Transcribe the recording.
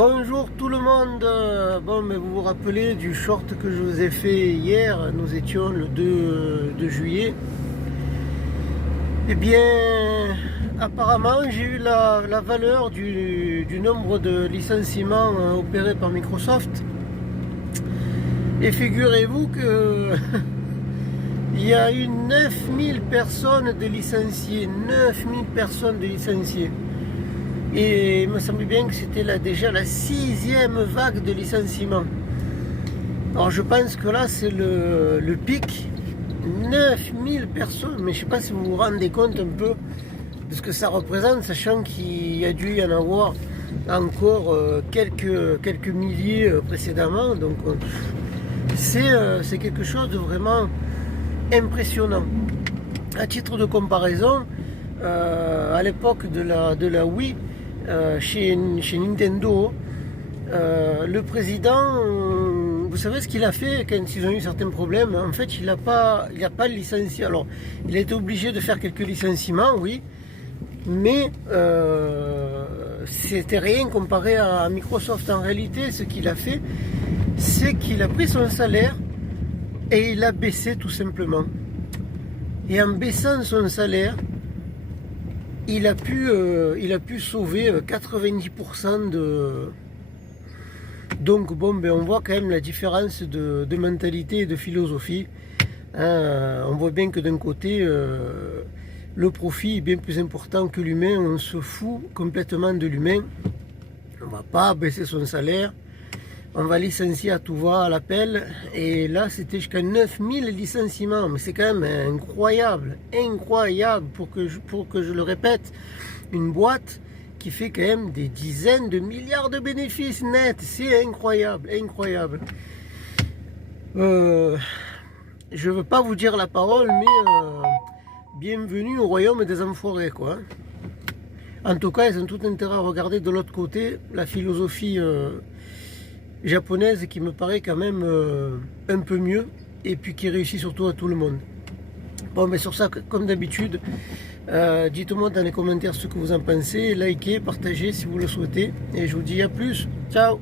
Bonjour tout le monde. Bon, mais vous vous rappelez du short que je vous ai fait hier. Nous étions le 2 juillet. Eh bien, apparemment, j'ai eu la valeur du nombre de licenciements opérés par Microsoft. Et figurez-vous que il y a eu 9000 personnes de licenciées. 9000 personnes de licenciées. Et il me semble bien que c'était déjà la 6e vague de licenciements. Alors je pense que là c'est le pic. 9000 personnes, mais je ne sais pas si vous vous rendez compte un peu de ce que ça représente, sachant qu'il y a dû y en avoir encore quelques milliers précédemment. Donc c'est quelque chose de vraiment impressionnant. À titre de comparaison, à l'époque de la Wii, chez Nintendo, le président, vous savez ce qu'il a fait quand ils ont eu certains problèmes? En fait, il n'a pas licencié. Alors, il a été obligé de faire quelques licenciements, oui, mais c'était rien comparé à Microsoft. En réalité, ce qu'il a fait, c'est qu'il a pris son salaire et il a baissé tout simplement. Et en baissant son salaire, il a pu sauver 90% de... Donc bon, ben on voit quand même la différence de mentalité et de philosophie. On voit bien que d'un côté, le profit est bien plus important que l'humain. On se fout complètement de l'humain. On ne va pas baisser son salaire. On va licencier à tout va à l'appel. Et là, c'était jusqu'à 9000 licenciements. Mais c'est quand même incroyable. Incroyable, pour que je le répète. Une boîte qui fait quand même des dizaines de milliards de bénéfices nets. C'est incroyable, incroyable. Je ne veux pas vous dire la parole, mais bienvenue au royaume des enfoirés, quoi. En tout cas, ils ont tout intérêt à regarder de l'autre côté la philosophie japonaise qui me paraît quand même un peu mieux et puis qui réussit surtout à tout le monde. Bon, mais sur ça, comme d'habitude, dites-moi dans les commentaires ce que vous en pensez, likez, partagez si vous le souhaitez et je vous dis à plus, ciao.